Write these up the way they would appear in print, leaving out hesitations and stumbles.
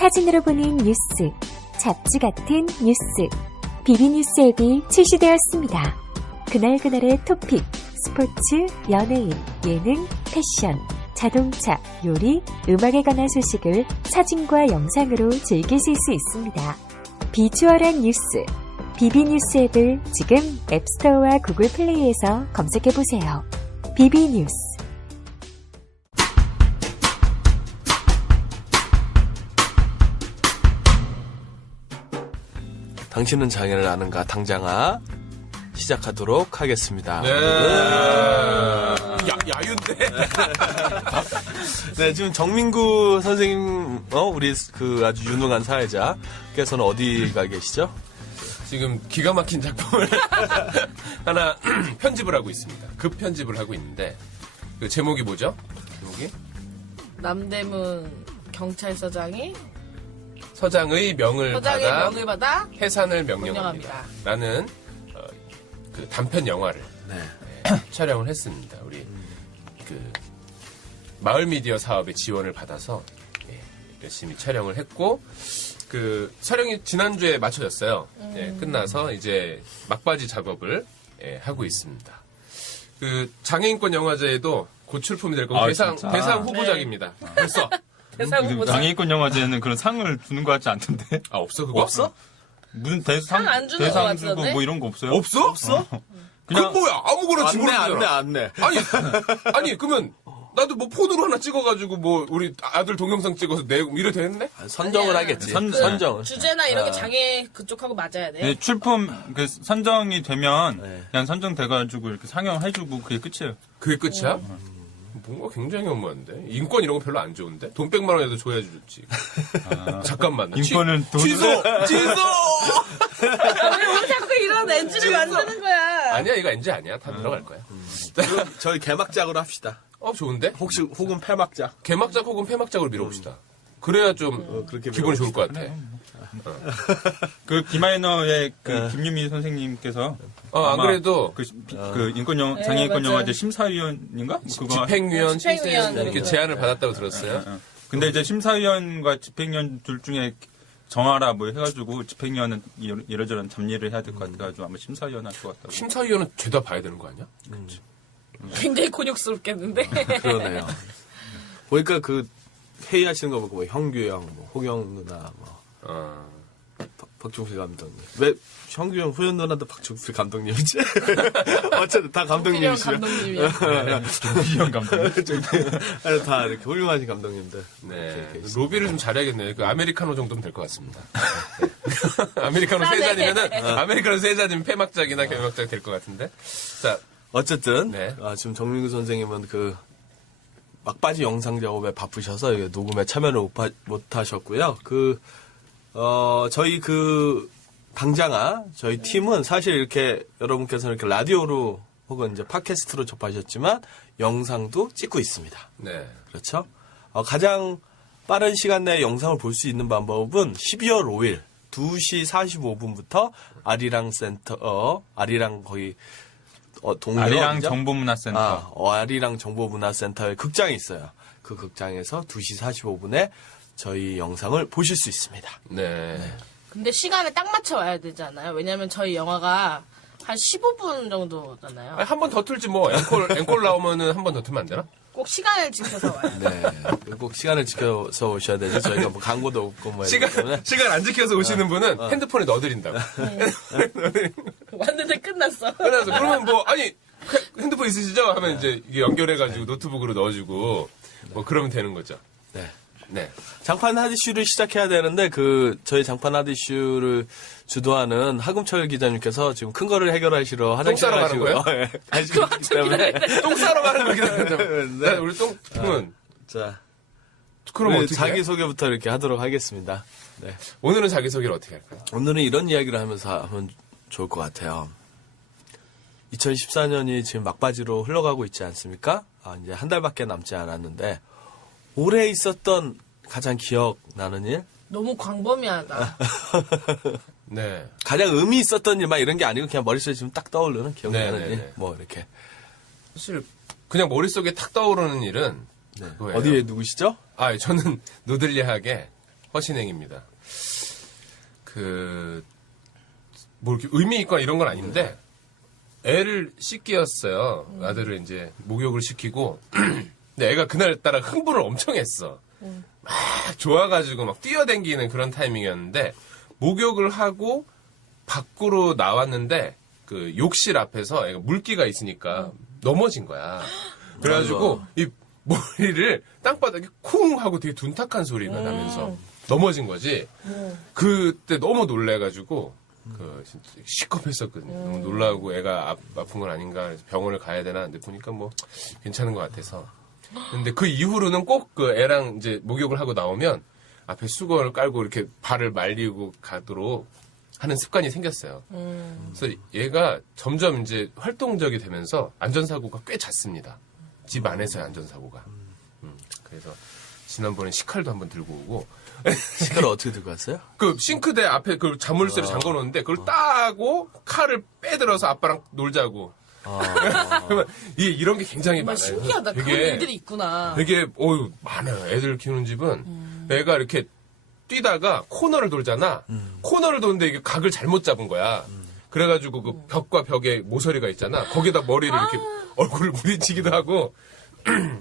사진으로 보는 뉴스, 잡지 같은 뉴스, 비비뉴스 앱이 출시되었습니다. 그날그날의 토픽, 스포츠, 연예인, 예능, 패션, 자동차, 요리, 음악에 관한 소식을 사진과 영상으로 즐기실 수 있습니다. 비주얼한 뉴스, 비비뉴스 앱을 지금 앱스토어와 구글 플레이에서 검색해보세요. 비비뉴스. 당신은 장애를 아는가 당장아 시작하도록 하겠습니다. 네. 야유인데. 네, 지금 정민구 선생님, 우리 그 아주 유능한 사회자께서는 어디 가 계시죠? 지금 기가 막힌 작품을 하나 편집을 하고 있습니다. 급 편집을 하고 있는데 그 제목이 뭐죠? 제목이? 남대문 경찰서장이 서장의 명을 받아 해산을 명령합니다. 명령합니다. 라는 그 단편 영화를 네. 촬영을 했습니다. 우리 그 마을 미디어 사업의 지원을 받아서 열심히 촬영을 했고 그 촬영이 지난주에 마쳐졌어요. 끝나서 이제 막바지 작업을 하고 있습니다. 그 장애인권 영화제에도 곧 출품이 될 거고 대상 후보작입니다. 벌써. 대상 후보작. 장애인권 영화제는 그런 상을 주는 것 같지 않던데? 아 없어 그거? 없어? 무슨 상 안 주는 것 대상 주고 같던데? 뭐 이런 거 없어요? 없어? 그냥 뭐야 아무거나 집어넣어. 안내. 아니 그러면 나도 뭐 폰으로 하나 찍어가지고 뭐 우리 아들 동영상 찍어서 내고 이래 되겠네? 선정을 아니야. 하겠지. 선정. 주제나 이런 게 장애 그쪽하고 맞아야 돼. 네, 출품 그 선정이 되면 네. 그냥 선정돼가지고 이렇게 상영해주고 그게 끝이에요. 그게 끝이야? 뭔가 굉장히 허무한데 인권 이런 거 별로 안 좋은데 돈 100만 원에도 줘야지 좋지. 잠깐만. 인권은 돈. 취소. 왜 우리 자꾸 이런 NG를 만드는 거야? 아니야 이거 NG 아니야 다 들어갈 거야. 그럼 저희 개막작으로 합시다. 좋은데? 혹은 폐막작. 개막작 혹은 폐막작으로 밀어봅시다. 그래야 좀 그렇게 기분이 좋을 것 같아. 그 디마이너의 그 김유미 선생님께서 안 아마 그래도 그 장애인권 맞아요. 영화제 심사위원인가? 그거 집행위원, 집행위원 이렇게 제안을 받았다고 들었어요. 근데 이제 심사위원과 집행위원 둘 중에 정하라 뭐 해가지고 집행위원은 이러저런 잡일을 해야 될 것 같아가지고 아마 심사위원 할 것 같다고. 심사위원은 죄다 봐야 되는 거 아니야? 굉장히 곤욕스럽겠는데. 그러네요. 보니까 그 회의하시는 거 보고 뭐 형규 형, 뭐 호경 누나, 뭐 박종필 감독님. 왜 형규 형, 호연 누나도 박종필 감독님이지? 어쨌든 다 감독님이시죠. 감독님이야. 조기현 감독님. 다 이렇게 훌륭하신 감독님들. 네. 로비를 좀 잘해야겠네요. 그 아메리카노 정도면 될 것 같습니다. 네. 아메리카노 세 잔이면은 아메리카노 세 잔이면 폐막작이나 개막작 될 것 같은데. 자, 어쨌든 네. 지금 정민구 선생님은 그 막바지 영상 작업에 바쁘셔서 녹음에 참여를 못 하셨고요. 저희 당장아 저희 팀은 사실 이렇게 여러분께서는 이렇게 라디오로 혹은 이제 팟캐스트로 접하셨지만 영상도 찍고 있습니다. 네. 그렇죠? 가장 빠른 시간 내에 영상을 볼 수 있는 방법은 12월 5일 2시 45분부터 아리랑 센터, 아리랑 거의 동네 아리랑 정보문화센터. 아리랑 정보문화센터에 극장이 있어요. 그 극장에서 2시 45분에 저희 영상을 보실 수 있습니다. 네. 근데 시간에 딱 맞춰 와야 되잖아요. 왜냐면 저희 영화가 한 15분 정도잖아요. 한 번 더 틀지 뭐. 앵콜 나오면은 한 번 더 틀면 안 되나? 꼭 시간을 지켜서 와요. 네. 꼭 시간을 지켜서 오셔야 되죠. 저희가 뭐 광고도 없고 뭐 이런 때문에. 시간 안 지켜서 오시는 분은 핸드폰에 넣어드린다고. 왔는데 끝났어. 그래서 그러면 뭐 아니 핸드폰 있으시죠? 하면 이제 이게 연결해가지고 노트북으로 넣어주고 뭐 그러면 되는 거죠. 네. 네. 장판 하디슈를 시작해야 되는데 저희 장판 하디슈를 주도하는 하금철 기자님께서 지금 큰 거를 해결하시러 화장실 싸러 가는 가시고요. 거예요? 가시기 때문에 똥 싸러 가는 거 기다려요. 네. 우리 똥은 자, 그럼 어떻게? 자기 소개부터 이렇게 하도록 하겠습니다. 네. 오늘은 자기 소개를 어떻게 할까요? 오늘은 이런 이야기를 하면서 하면 좋을 것 같아요. 2014년이 지금 막바지로 흘러가고 있지 않습니까? 이제 한 달밖에 남지 않았는데 올해 있었던 가장 기억나는 일? 너무 광범위하다. 네. 가장 의미 있었던 일, 막 이런 게 아니고 그냥 머릿속에 지금 딱 떠오르는 기억나는 네네네. 일? 뭐 이렇게. 사실 그냥 머릿속에 탁 떠오르는 일은 네. 그거예요. 어디에 누구시죠? 저는 노들리하게 허신행입니다. 뭐 이렇게 의미 있거나 이런 건 아닌데, 애를 씻기었어요. 아들을 이제 목욕을 시키고, 근데 애가 그날따라 흥분을 엄청 했어. 막 좋아가지고 막 뛰어댕기는 그런 타이밍이었는데, 목욕을 하고 밖으로 나왔는데, 그 욕실 앞에서 애가 물기가 있으니까 넘어진 거야. 그래가지고 이 머리를 땅바닥에 쿵 하고 되게 둔탁한 소리가 나면서 넘어진 거지. 그때 너무 놀래가지고 진짜 시겁했었거든요. 너무 놀라고 애가 아픈 건 아닌가 그래서 병원을 가야 되나 근데 보니까 뭐 괜찮은 것 같아서. 근데 그 이후로는 꼭 그 애랑 이제 목욕을 하고 나오면 앞에 수건을 깔고 이렇게 발을 말리고 가도록 하는 습관이 생겼어요. 그래서 얘가 점점 이제 활동적이 되면서 안전사고가 꽤 잦습니다. 집 안에서의 안전사고가. 그래서 지난번에 식칼도 한번 들고 오고. 식칼을 어떻게 들고 왔어요? 그 싱크대 앞에 그 자물쇠를 잠궈 놓는데 그걸 따고 칼을 빼들어서 아빠랑 놀자고. 그러면 이런 게 굉장히 정말 많아요. 신기하다. 그런 일들이 있구나. 되게 많아요. 애들 키우는 집은 애가 이렇게 뛰다가 코너를 돌잖아. 코너를 도는데 이게 각을 잘못 잡은 거야. 그래가지고 그 벽과 벽에 모서리가 있잖아. 거기다 머리를 이렇게 얼굴을 부딪히기도 하고.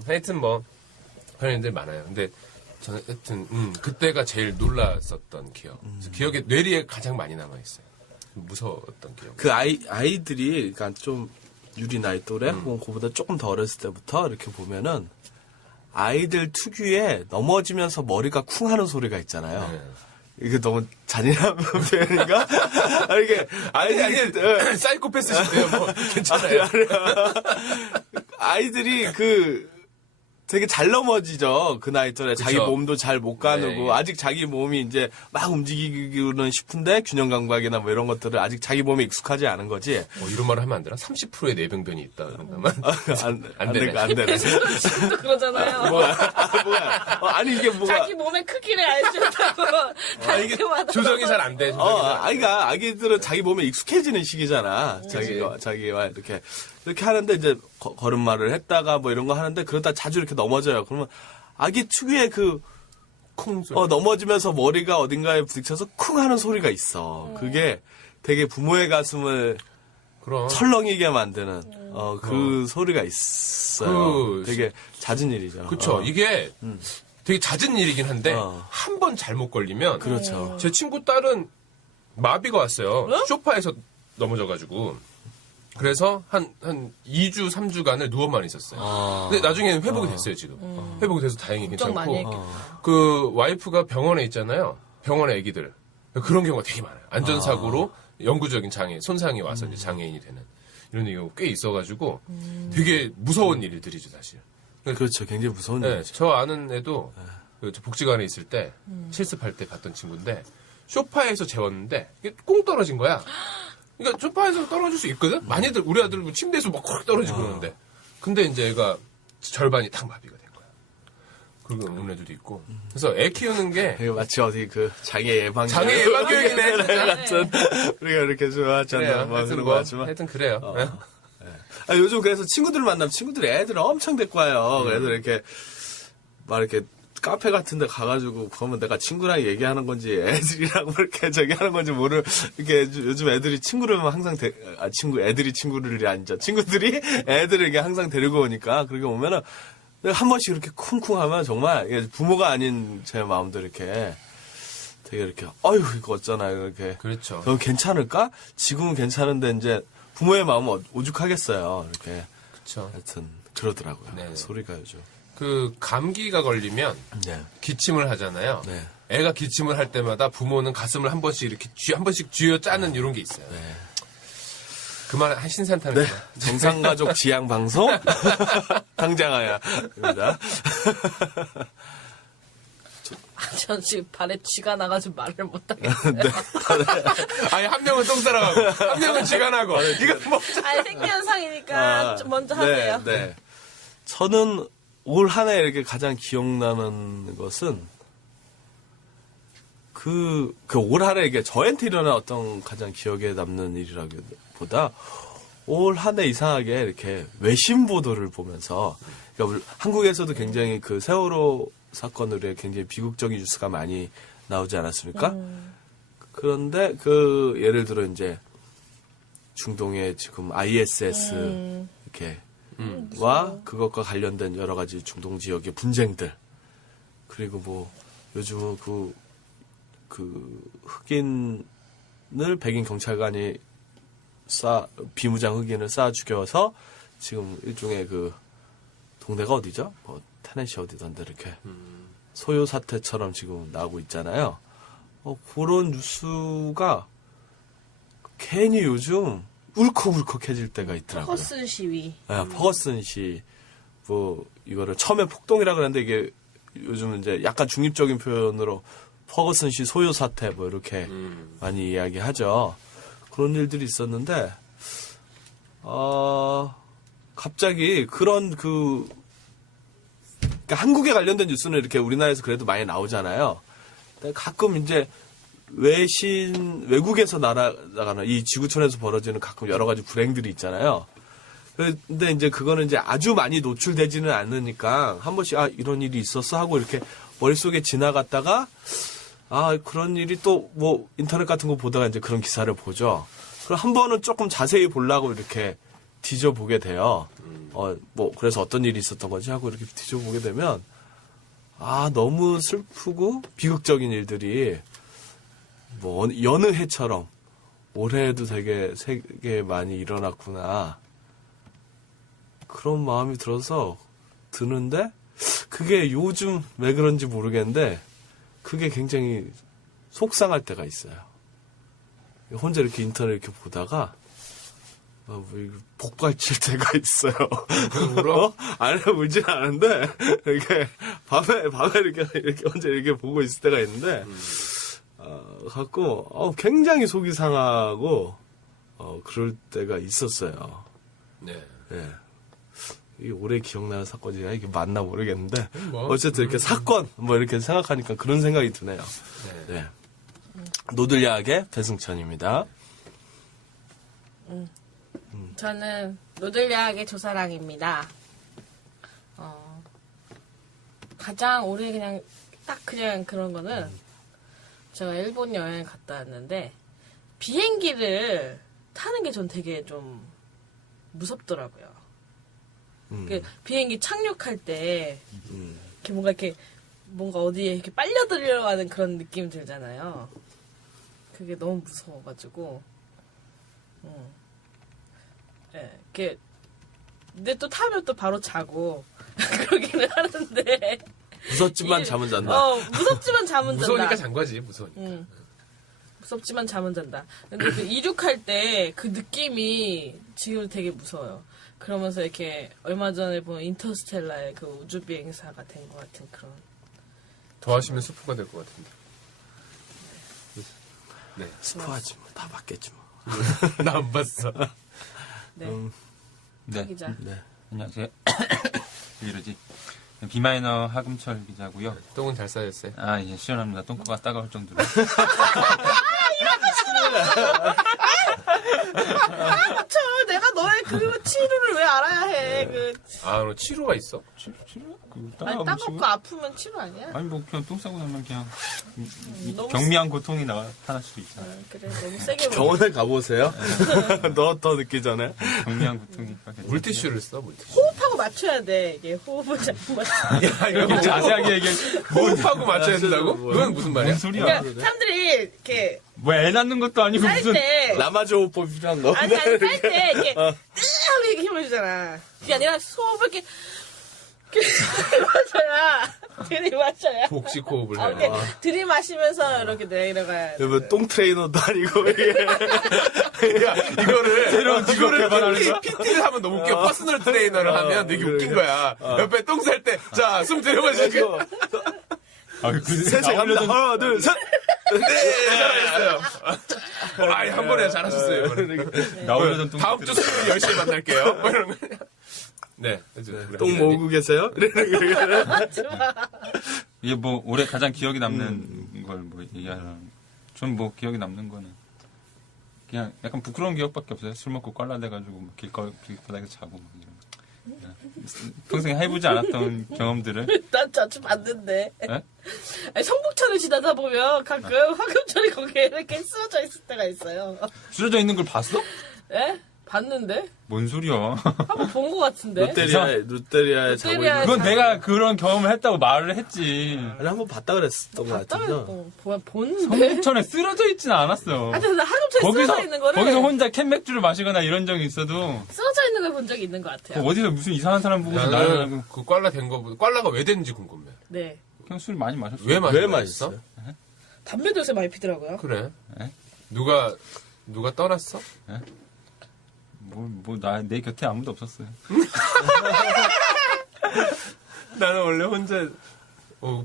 하여튼 뭐 그런 애들 많아요. 근데 저는 하여튼 그때가 제일 놀랐었던 기억. 그래서 기억에 뇌리에 가장 많이 남아 있어요. 무서웠던 기억. 그 아이들이 그러니까 좀 유리 나이 또래 혹은 그보다 조금 더 어렸을 때부터 이렇게 보면은 아이들 특유의 넘어지면서 머리가 쿵 하는 소리가 있잖아요. 네. 이게 너무 잔인한 표현인가? 이게 아니 사이코패스신데요. 뭐 괜찮아요. 아이들이 되게 잘 넘어지죠. 그 나이 또래. 자기 몸도 잘 못 가누고 네. 아직 자기 몸이 이제 막 움직이기는 싶은데 균형 감각이나 뭐 이런 것들을 아직 자기 몸에 익숙하지 않은 거지. 이런 말을 하면 안 되나? 30%의 내병변이 있다 그런다만. 안 되네. 또 그러잖아요. 뭐야? 아니 이게 뭐가? 자기 몸의 크기를 알 수 있다고. 이게 조정이 잘 안 돼. 아이가 아기들은 자기 몸에 익숙해지는 시기잖아. 자기와 이렇게 하는데 이제 걸음마를 했다가 뭐 이런 거 하는데 그러다 자주 이렇게 넘어져요. 그러면 아기 특유의 쿵 소리. 넘어지면서 머리가 어딘가에 부딪혀서 쿵 하는 소리가 있어. 그게 되게 부모의 가슴을 그럼. 철렁이게 만드는 그 소리가 있어요. 되게 잦은 일이죠. 그쵸. 이게 되게 잦은 일이긴 한데 한 번 잘못 걸리면 그렇죠. 제 친구 딸은 마비가 왔어요. 소파에서 넘어져가지고. 그래서 한 2주, 3주간을 누워만 있었어요. 근데 나중에는 회복이 됐어요, 지금. 회복이 돼서 다행히 걱정 많이 괜찮고. 했겠다. 그 와이프가 병원에 있잖아요. 병원에 애기들. 그런 경우가 되게 많아요. 안전사고로 영구적인 손상이 와서 이제 장애인이 되는. 이런 경우가 꽤 있어가지고 되게 무서운 일들이죠, 사실. 그렇죠. 굉장히 무서운 네, 일이죠. 저 아는 애도 저 복지관에 있을 때 실습할 때 봤던 친구인데 소파에서 재웠는데 이게 꽁 떨어진 거야. 그러니까 소파에서 떨어질 수 있거든? 많이들, 우리 아들 뭐 침대에서 막 콕 떨어지고 그러는데. 근데 이제 애가 절반이 딱 마비가 된 거야. 그리고 오는 애들도 있고. 그래서 애 키우는 게. 이게 마치 어디 장애 예방 교육이네, 진짜. 같은. 우리가 이렇게 좋아하잖아요. 뭐 그런 거 하지만. 하여튼 그래요. 요즘 그래서 친구들 만나면 친구들이 애들을 엄청 데리고 와요. 애들 이렇게 막 이렇게 카페 같은 데 가가지고 그러면 내가 친구랑 얘기하는 건지 애들이랑 이렇게 저기 하는 건지 이렇게 요즘 애들이 친구를 항상 애들이 친구를 아니죠. 친구들이 애들을 이렇게 항상 데리고 오니까 그렇게 오면은 내가 한 번씩 이렇게 쿵쿵 하면 정말 부모가 아닌 제 마음도 이렇게 되게 이렇게 어휴 이거 어쩌나 이렇게 그렇죠. 너 괜찮을까? 지금은 괜찮은데 이제 부모의 마음은 오죽하겠어요. 이렇게 그렇죠. 하여튼 그러더라고요. 네네. 소리가 요즘. 그 감기가 걸리면 네. 기침을 하잖아요. 네. 애가 기침을 할 때마다 부모는 가슴을 한 번씩 이렇게 한 번씩 쥐어 짜는 이런 게 있어요. 네. 그만 한 신산타는 네. 정상가족 지향 방송 당장하야입니다. 전 지금 발에 쥐가 나가지고 말을 못하겠어요. 아니 한 명은 똥 싸러가고 한 명은 쥐가 나고 이거 뭐 아니 생리현상이니까 좀 먼저 하세요. 네. 저는 올 한 해 이렇게 가장 기억나는 것은 올 한 해 이게 저한테 일어난 어떤 가장 기억에 남는 일이라기보다 올 한 해 이상하게 이렇게 외신 보도를 보면서 그러니까 한국에서도 굉장히 그 세월호 사건으로 굉장히 비극적인 뉴스가 많이 나오지 않았습니까? 그런데 그 예를 들어 이제 중동의 지금 ISS 이렇게 와 그것과 관련된 여러 가지 중동 지역의 분쟁들 그리고 뭐 요즘은 그 흑인을 백인 경찰관이 비무장 흑인을 쏴 죽여서 지금 일종의 그 동네가 어디죠? 뭐 테네시 어디던데 이렇게 소요 사태처럼 지금 나오고 있잖아요. 그런 뉴스가 괜히 요즘 울컥울컥해질 때가 있더라고요. 퍼거슨 시위. 네, 퍼거슨 시, 뭐, 이거를 처음에 폭동이라 그랬는데 이게 요즘 이제 약간 중립적인 표현으로 퍼거슨 시 소요 사태 뭐 이렇게 많이 이야기하죠. 그런 일들이 있었는데, 갑자기 그런 그러니까 한국에 관련된 뉴스는 이렇게 우리나라에서 그래도 많이 나오잖아요. 근데 가끔 이제 외국에서 날아가는 이 지구촌에서 벌어지는 가끔 여러 가지 불행들이 있잖아요. 근데 이제 그거는 이제 아주 많이 노출되지는 않으니까 한 번씩 이런 일이 있었어 하고 이렇게 머릿속에 지나갔다가 그런 일이 또 뭐 인터넷 같은 거 보다가 이제 그런 기사를 보죠. 그럼 한 번은 조금 자세히 보려고 이렇게 뒤져보게 돼요. 뭐 그래서 어떤 일이 있었던 거지 하고 이렇게 뒤져보게 되면 너무 슬프고 비극적인 일들이 뭐 여느 해처럼 올해에도 되게 많이 일어났구나 그런 마음이 드는데 그게 요즘 왜 그런지 모르겠는데 그게 굉장히 속상할 때가 있어요. 혼자 이렇게 인터넷 이렇게 보다가 복발칠 때가 있어요. 울어? 아니 울진 않은데 이렇게 밤에 이렇게 혼자 이렇게 보고 있을 때가 있는데. 갖고 굉장히 속이 상하고 그럴 때가 있었어요. 네. 예. 이게 오래 기억나는 사건이야 이게 맞나 모르겠는데 뭐. 어쨌든 이렇게 사건 뭐 이렇게 생각하니까 그런 생각이 드네요. 네. 노들야학의 배승천입니다. 저는 노들야학의 조사랑입니다. 가장 오래 그냥 그런 거는 제가 일본 여행 갔다 왔는데 비행기를 타는 게 전 되게 좀 무섭더라고요. 그 비행기 착륙할 때 이렇게 뭔가 어디에 이렇게 빨려들려고 하는 그런 느낌 들잖아요. 그게 너무 무서워가지고. 이렇게 근데 또 타면 또 바로 자고 그러기는 하는데. 무섭지만 잠은 잔다. 무섭지만 잠은 잔다. 무서우니까 잔 거지, 무서우니까. 무섭지만 잠은 잔다. 근데 그 이륙할 때 그 느낌이 지금 되게 무서워요. 그러면서 이렇게 얼마 전에 본 인터스텔라의 그 우주 비행사가 된 것 같은 그런. 더 하시면 스포가 될 것 같은데. 네. 스포하지 뭐. 다 봤겠지 뭐. 나 안 봤어. 네. 네. 기자. 네. 안녕하세요. 이러지. 비마이너 하금철 기자고요. 똥은 잘 싸였어요. 예, 시원합니다. 똥꼬가 따가울 정도로. 내가 너의 그 치료를 왜 알아야 해? 그럼 치료가 있어? 치료? 아니, 따갑고 아프면 치료 아니야? 아니, 뭐, 그냥 똥 싸고 나면 그냥, 너무 경미한 고통이 나타날 수도 있잖아. 그래, 너무 세게 병원에 가보세요. 더 늦기 전에. 경미한 고통이. 물티슈를 써, 물티슈. 호흡하고 맞춰야 돼. 이게 호흡을 자꾸 맞춰. 이거 자세하게 얘기해. 호흡하고 맞춰야 된다고? 그건 무슨 말이야? 뭔 소리야? 그러니까 사람들이 이렇게 뭐 애 낳는 것도 아니고 쌀 무슨. 때 라마조호법이 필요한 거. 아니 쌀 때 이렇게 이렇게 힘을 주잖아. 그게 아니라 호흡을 이렇게 들이마셔야 복식 호흡을 해야 이렇게 돼. 들이마시면서 이렇게 내려가야 돼. 뭐 똥 트레이너도 아니고 이게. 이거를 개발하는 거야? PT를 하면 너무 웃겨. 퍼스널 트레이너를 하면 되게 웃긴 거야. 옆에 똥 쌀 때, 자, 숨 들여마시고. 셋에 갑니다. 하나, 둘, 셋. 네, 잘하셨어요. 한 번에 잘하셨어요. 나오려던 똥. 다음 주 수요일 10시에 만날게요. 뭐 이런 거. 네. 똥 모으고 계세요? 이게 뭐, 올해 가장 기억에 남는 걸 뭐 얘기하는. 전 뭐 기억에 남는 거는. 그냥 약간 부끄러운 기억밖에 없어요. 술 먹고 꽐라대가지고 길바닥에 자고 막 이런. 평생 해보지 않았던 경험들을. 난 자주 봤는데. 네? 아니, 성북천을 지나다 보면 가끔 화금천이 거기에 이렇게 쓰러져 있을 때가 있어요. 쓰러져 있는 걸 봤어? 예? 봤는데? 뭔 소리야. 한번 본 것 같은데? 롯데리아에 자고 있는. 롯데리아에 그건 내가 그런 경험을 했다고 말을 했지. 아니, 한번 봤다 그랬었던 것 같아서. 보는데? 성북천에 쓰러져 있지는 않았어. 하여튼 화금천에 쓰러져 있는 거를 거기서 혼자 캔맥주를 마시거나 이런 적이 있어도 쓰러져 있는 걸 본 적이 있는 것 같아요. 어디서 무슨 이상한 사람 보고서 나를 나는 그 꽐라 된 거보다 꽐라가 왜 됐는지 궁금해. 네. 그냥 술 많이 마셨어. 왜 왜 맛있어? 맛있어요? 담배도 요새 많이 피더라고요. 그래. 에? 누가 떠났어? 내 곁에 아무도 없었어요. 나는 원래 혼자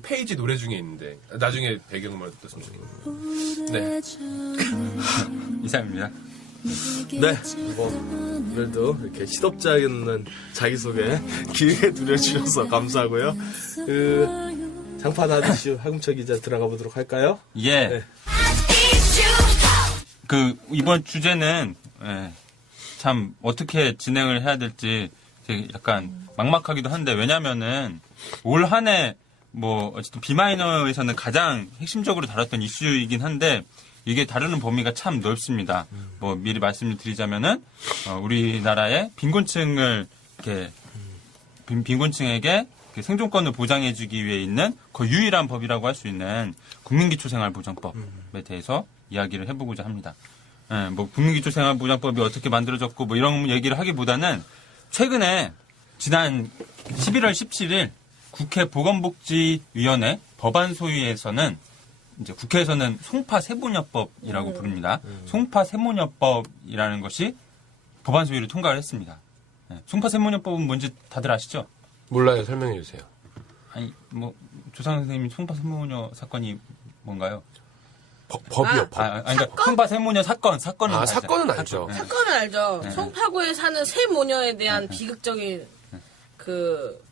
페이지 노래 중에 있는데 나중에 배경음악을 듣었으면 좋겠네요. 네. 이상입니다. 네, 그래도 이렇게 시덥지 않은 자기소개 기회 누려주셔서 감사하고요. 장판 아저씨 화금철 기자 들어가 보도록 할까요? 예. 네. 이번 주제는, 참, 어떻게 진행을 해야 될지 되게 약간 막막하기도 한데, 왜냐면은, 올 한 해, 어쨌든 비마이너에서는 가장 핵심적으로 다뤘던 이슈이긴 한데, 이게 다루는 범위가 참 넓습니다. 미리 말씀을 드리자면은, 우리나라의 빈곤층을, 이렇게, 빈곤층에게 생존권을 보장해주기 위해 있는 거의 유일한 법이라고 할 수 있는 국민기초생활보장법에 대해서 이야기를 해보고자 합니다. 국민기초생활보장법이 어떻게 만들어졌고 이런 얘기를 하기보다는 최근에 지난 11월 17일 국회 보건복지위원회 법안소위에서는 이제 국회에서는 송파세모녀법이라고 부릅니다. 송파세모녀법이라는 것이 법안소위를 통과를 했습니다. 송파세모녀법은 뭔지 다들 아시죠? 몰라요. 설명해 주세요. 아니 조상 선생님이 송파세모녀 사건이 뭔가요? 법이요. 법. 그러니까 송파세모녀 사건은 알죠. 사건은 알죠. 사건은 알죠. 네. 송파구에 사는 세 모녀에 대한 비극적인 그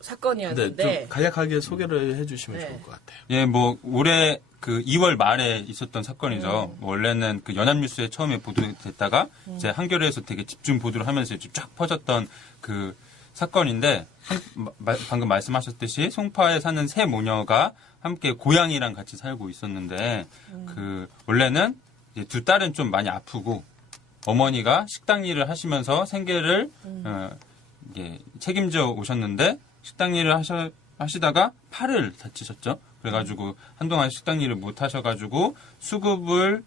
사건이었는데. 네, 좀 간략하게 소개를 해주시면 네. 좋을 것 같아요. 예, 올해 2월 말에 있었던 사건이죠. 원래는 연합뉴스에 처음에 보도됐다가 이제 한겨레에서 되게 집중 보도를 하면서 이제 쫙 퍼졌던 그 사건인데 방금 말씀하셨듯이 송파에 사는 세 모녀가 함께 고양이랑 같이 살고 있었는데 원래는 이제 두 딸은 좀 많이 아프고 어머니가 식당 일을 하시면서 생계를 이게 책임져 오셨는데 식당 일을 하시다가 팔을 다치셨죠. 그래가지고 한동안 식당 일을 못 하셔가지고 수급을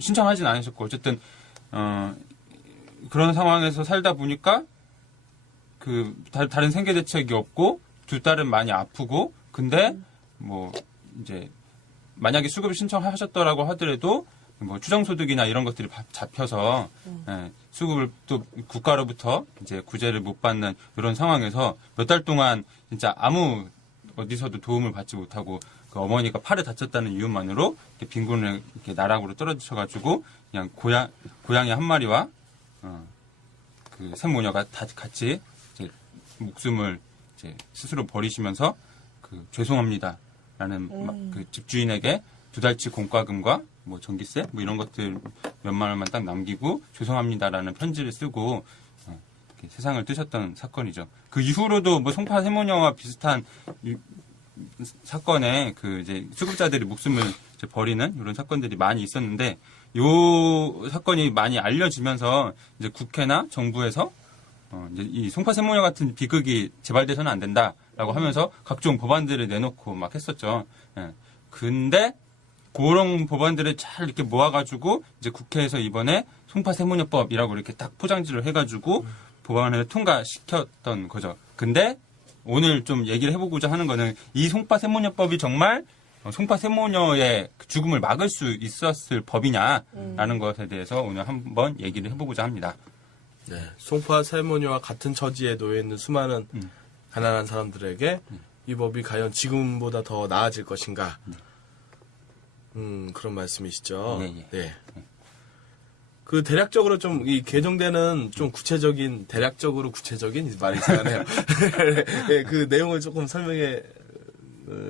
신청하진 않으셨고 어쨌든 그런 상황에서 살다 보니까 다른 생계 대책이 없고 두 딸은 많이 아프고 근데 이제 만약에 수급을 신청하셨더라고 하더라도 추정소득이나 이런 것들이 잡혀서 수급을 또 국가로부터 이제 구제를 못 받는 이런 상황에서 몇 달 동안 진짜 아무 어디서도 도움을 받지 못하고 그 어머니가 팔에 다쳤다는 이유만으로 이렇게 빈곤을 이렇게 나락으로 떨어지셔가지고 그냥 고양이 한 마리와 그 세 모녀가 다 같이 이제 목숨을 이제 스스로 버리시면서 죄송합니다라는 그 집주인에게 2달치 공과금과 전기세 이런 것들 몇만 원만 딱 남기고 죄송합니다라는 편지를 쓰고 세상을 뜨셨던 사건이죠. 그 이후로도 송파 세모녀와 비슷한 사건에 이제 수급자들이 목숨을 이제 버리는 이런 사건들이 많이 있었는데 요 사건이 많이 알려지면서 이제 국회나 정부에서 이제 이 송파 세모녀 같은 비극이 재발돼서는 안 된다라고 하면서 각종 법안들을 내놓고 막 했었죠. 근데 그런 법안들을 잘 이렇게 모아가지고 이제 국회에서 이번에 송파 세모녀법이라고 이렇게 딱 포장지를 해가지고 법안을 통과시켰던 거죠. 근데 오늘 좀 얘기를 해보고자 하는 거는 이 송파 세모녀법이 정말 송파 세모녀의 죽음을 막을 수 있었을 법이냐라는 것에 대해서 오늘 한번 얘기를 해보고자 합니다. 네, 송파 세모녀와 같은 처지에 놓여 있는 수많은 가난한 사람들에게 이 법이 과연 지금보다 더 나아질 것인가? 그런 말씀이시죠. 예. 네. 그 대략적으로 좀 이 개정되는 좀 대략적으로 구체적인 말이 이상하네요. 네, 그 내용을 조금 설명해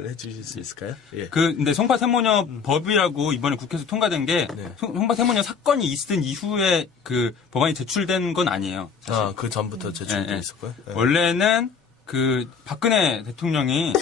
해주실 수 있을까요? 예. 근데 송파 세모녀 법이라고 이번에 국회에서 통과된 게 네. 송파 세모녀 사건이 있은 이후에 그 법안이 제출된 건 아니에요. 사실. 그 전부터 제출돼 네. 있었고요. 네. 원래는 그 박근혜 대통령이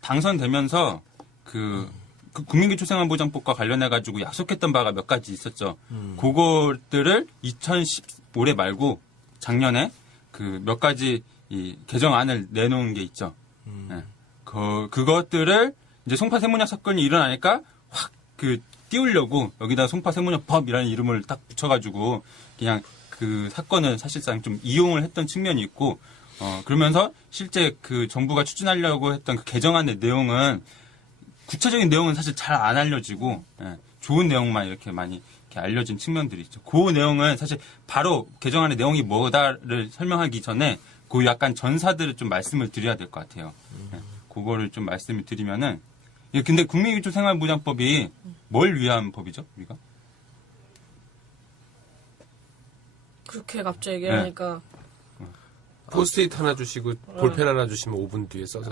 당선되면서 그 국민기초생활보장법과 관련해가지고 약속했던 바가 몇 가지 있었죠. 그것들을 2010 올해 말고 작년에 그 몇 가지 이 개정안을 내놓은 게 있죠. 네. 그것들을 이제 송파 세모녀 사건이 일어나니까 확 그 띄우려고 여기다 송파 세모녀 법이라는 이름을 딱 붙여가지고 그냥 그 사건을 사실상 좀 이용을 했던 측면이 있고 그러면서 실제 그 정부가 추진하려고 했던 그 개정안의 내용은 구체적인 내용은 사실 잘 안 알려지고 좋은 내용만 이렇게 많이 이렇게 알려진 측면들이 있죠. 그 내용은 사실 바로 개정안의 내용이 뭐다를 설명하기 전에 그 약간 전사들을 좀 말씀을 드려야 될 것 같아요. 그거를 좀 말씀을 드리면은 근데 국민기초생활보장법이 뭘 위한 법이죠, 우리가? 그렇게 갑자기 얘기하니까 포스트잇 하나 주시고 볼펜 하나 주시면 5분 뒤에 써서.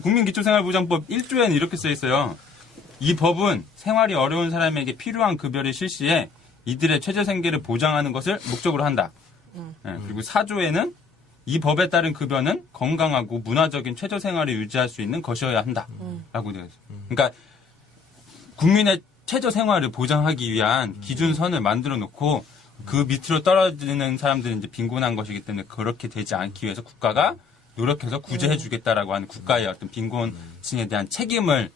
국민기초생활보장법 1조에는 이렇게 써 있어요. 이 법은 생활이 어려운 사람에게 필요한 급여를 실시해 이들의 최저 생계를 보장하는 것을 목적으로 한다. 그리고 4조에는 이 법에 따른 급여는 건강하고 문화적인 최저 생활을 유지할 수 있는 것이어야 한다. 라고 되어 있어요. 그러니까 국민의 최저 생활을 보장하기 위한 기준선을 만들어 놓고 그 밑으로 떨어지는 사람들은 이제 빈곤한 것이기 때문에 그렇게 되지 않기 위해서 국가가 노력해서 구제해 주겠다라고 하는 국가의 어떤 빈곤층에 대한 책임을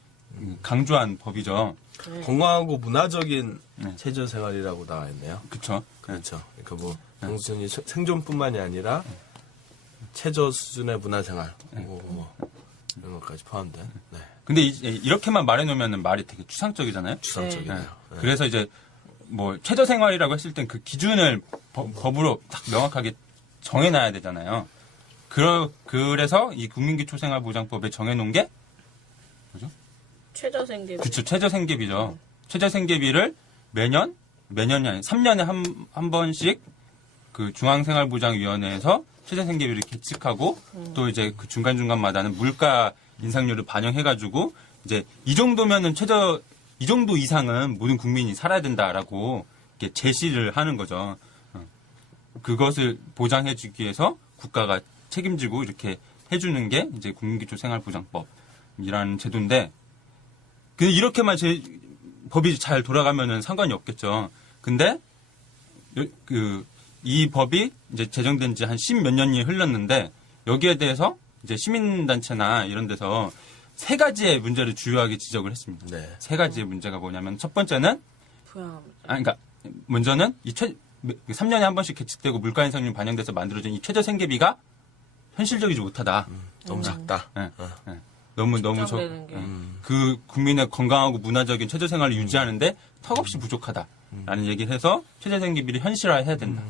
강조한 법이죠. 건강하고 문화적인 최저 생활이라고 나와 있네요. 그렇죠. 그렇죠. 그러니까 뭐 단순히 생존뿐만이 아니라 최저 수준의 문화생활 이런 것까지 포함된. 네. 근데 이렇게만 말해놓으면 말이 되게 추상적이잖아요. 추상적이네요. 네. 그래서 이제 뭐 최저 생활이라고 했을 땐 그 기준을 법으로 딱 명확하게 정해놔야 되잖아요. 그래서 이 국민기초생활보장법에 정해놓은 게 뭐죠? 최저생계비. 그렇죠. 최저생계비죠. 최저생계비를 매년이 아니라 3년에 한 번씩 그 중앙생활보장위원회에서 최저생계비를 계측하고 또 이제 그 중간중간마다는 물가 인상률을 반영해가지고 이제 이 정도면은 이 정도 이상은 모든 국민이 살아야 된다라고 이렇게 제시를 하는 거죠. 그것을 보장해주기 위해서 국가가 책임지고 이렇게 해주는 게 이제 국민기초생활보장법이라는 제도인데, 근데 이렇게만 법이 잘 돌아가면은 상관이 없겠죠. 근데 이 법이 이제 제정된 지 한 10몇 년이 흘렀는데 여기에 대해서 이제 시민단체나 이런 데서 세 가지의 문제를 주요하게 지적을 했습니다. 네. 세 가지의 문제가 뭐냐면 첫 번째는 그러니까 먼저는 3년에 한 번씩 계측되고 물가 인상률 반영돼서 만들어진 이 최저 생계비가 현실적이지 못하다. 너무 작다. 너무 그 국민의 건강하고 문화적인 최저 생활을 유지하는데 턱없이 부족하다라는 얘기를 해서 최저 생계비를 현실화해야 된다.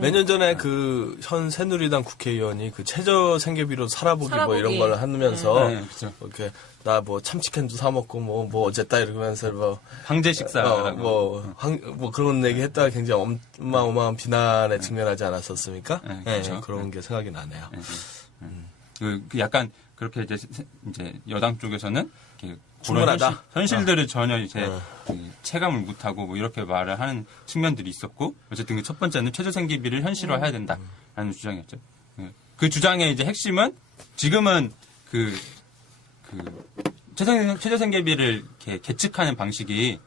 몇 년 전에 그 현 새누리당 국회의원이 그 최저 생계비로 살아보기 뭐 이런 걸 하면서 그렇죠. 이렇게 나 뭐 참치캔도 사 먹고 뭐 어쨌다 이러면서 뭐 황제 식사라고 뭐 그런 얘기 했다가 굉장히 어마어마한 비난에 직면하지 않았었습니까? 네, 그렇죠. 그런 게 생각이 나네요. 그 약간 그렇게 이제 여당 쪽에서는 충분하다. 현실들을 전혀 이제 체감을 못하고 뭐 이렇게 말을 하는 측면들이 있었고, 어쨌든 그 첫 번째는 최저생계비를 현실화해야 된다라는 주장이었죠. 그 주장의 이제 핵심은 지금은 최저생계비를 이렇게 계측하는 방식이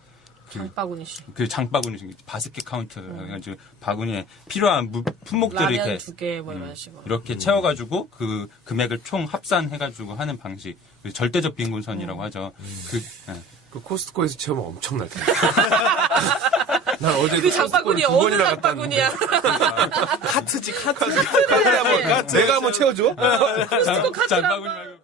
장바구니 바스켓 카운트 해가지고 바구니에 필요한 품목들을 라면 2개 뭐 이런 식으로 이렇게 채워가지고 그 금액을 총 합산해가지고 하는 방식, 절대적 빈곤선이라고 하죠. 그 코스트코에서 채우면 엄청날 텐데. 난 어제 그 장바구니 어느 장바구니야? 카트지. 내가 한번 채워줘. 코스트코 카트라고. 장바구니 말고.